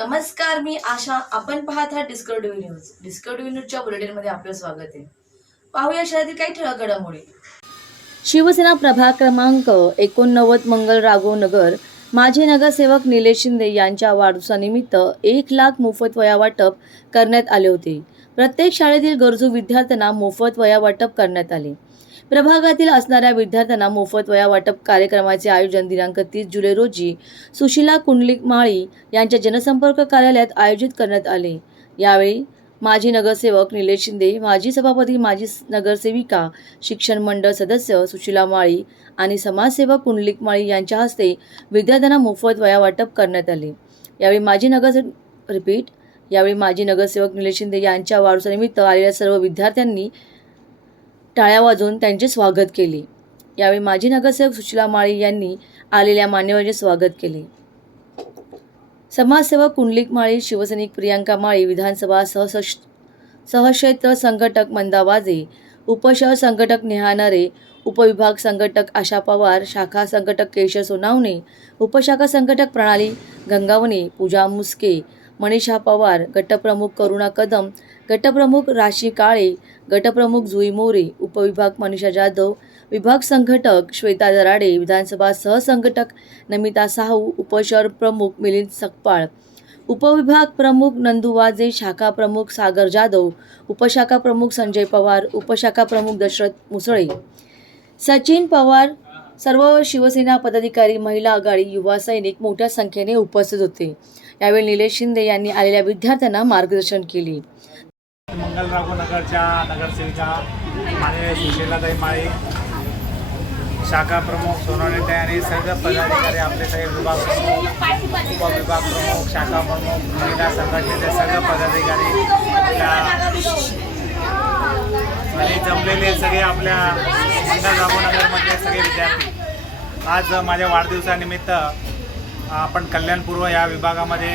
नमस्कार मी आशा. आपण पाहत आहात डिस्कवरी न्यूज डिस्कवरी न्यूजच्या बुलेटिनमध्ये आपलं स्वागत आहे. पाहूया शहरातील काही ठळक घडामोडी. शिवसेना प्रभाग क्रमांक एकोणनव्वद मंगल राघव नगर माजी नगरसेवक निलेश शिंदे यांच्या वाढदिवसानिमित्त एक लाख मोफत वया वाटप करण्यात आले होते. प्रत्येक शाळेतील गरजू विद्यार्थ्यांना मोफत वया वाटप करण्यात आले. प्रभागातील असणाऱ्या विद्यार्थ्यांना मोफत वया वाटप कार्यक्रमाचे आयोजन दिनांक तीस जुलै रोजी सुशिला कुंडलिक माळी यांच्या जनसंपर्क कार्यालयात आयोजित करण्यात आले. यावेळी माजी नगरसेवक निलेश शिंदे माजी सभापती माजी नगरसेविका शिक्षण मंडळ सदस्य सुशिला माळी आणि समाजसेवक कुंडलिक माळी यांच्या हस्ते विद्यार्थ्यांना मोफत वया वाटप करण्यात आले. यावेळी माजी नगर रिपीट यावेळी माजी नगरसेवक निलेश शिंदे यांच्या वाढदिवसानिमित्त आलेल्या सर्व विद्यार्थ्यांनी टाळ्या वाजवून त्यांचे स्वागत केले. यावेळी माजी नगरसेवक सुशिला माळी यांनी आलेल्या मान्यवरांचे स्वागत केले. समाजसेवक कुंडलिक माळी शिवसैनिक प्रियांका माळी विधानसभा सहसश सहक्षेत्र संघटक मंदा वाजे उपशहर संघटक नेहा नरे उपविभाग संघटक आशा पवार शाखा संघटक केशव सोनावणे उपशाखा संघटक प्रणाली गंगावणे पूजा मुस्के मनीषा पवार गटप्रमुख करुणा कदम गटप्रमुख राशी काळे गटप्रमुख जुई मोरे उपविभाग मनीषा जाधव विभाग संघटक श्वेता दराडे विधानसभा सहसंघटक नमिता साहू उपशहर प्रमुख मिलिंद सकपाळ उपविभाग प्रमुख नंदू वाजे शाखा प्रमुख सागर जाधव उपशाखा प्रमुख संजय पवार उपशाखा प्रमुख दशरथ मुसळे सचिन पवार सर्व शिवसेना पदाधिकारी महिला आघाडी युवा सैनिक मोठ्या संख्येने उपस्थित होते. यावेळी निलेश शिंदे यांनी आलेल्या विद्यार्थ्यांना मार्गदर्शन केले. मंगलराव नगरच्या नगरसेविका सुशीलाताई माळी शाखा प्रमुख सोनवणेताई आणि सर्व पदाधिकारी आपले सगळे विभाग प्रमुख उपविभाग प्रमुख शाखा प्रमुख महिला संघटनेचे सर्व पदाधिकारी आणि म्हणजे जमलेले सगळे आपल्या मंगलराव नगरमधले सगळे विद्यार्थी. आज माझ्या वाढदिवसानिमित्त आपण कल्याणपूर्व या विभागामध्ये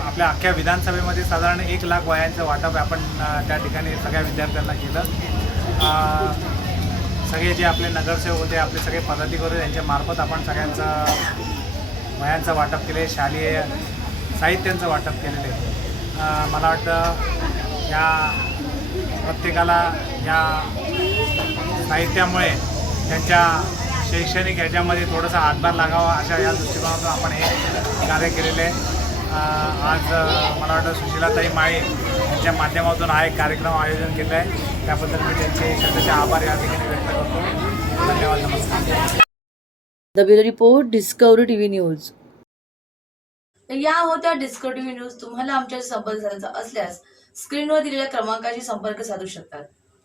आपल्या अख्ख्या विधानसभेमध्ये साधारण एक लाख वयांचं वाटप आपण त्या ठिकाणी सगळ्या विद्यार्थ्यांना केलं. सगळे जे आपले नगरसेवक होते आपले सगळे पदाधिकारी यांच्यामार्फत आपण सगळ्यांचं वयांचं वाटप केले शालेय साहित्यांचं वाटप केलेलं. आहे मला वाटतं या प्रत्येकाला या साहित्यामुळे त्यांच्या शैक्षणिक ह्याच्यामध्ये थोडासा हातभार लागावा अशा या दृष्टिकोनातून आपण हे कार्य केलेले आहे. आज मला वाटतं सुशीलाताई माळे यांच्या माध्यमातून हा एक कार्यक्रम आयोजन केलं आहे त्याबद्दल मी त्यांचे शतशः आभार या ठिकाणी व्यक्त करतो. धन्यवाद नमस्कार. The bureau report Discovery TV news. या होत्या डिस्कवरी टीव्ही न्यूज तुम्हाला आमच्याशी संपर्क साधायचा असल्यास स्क्रीनवर दिलेल्या क्रमांकाशी संपर्क साधू शकतात.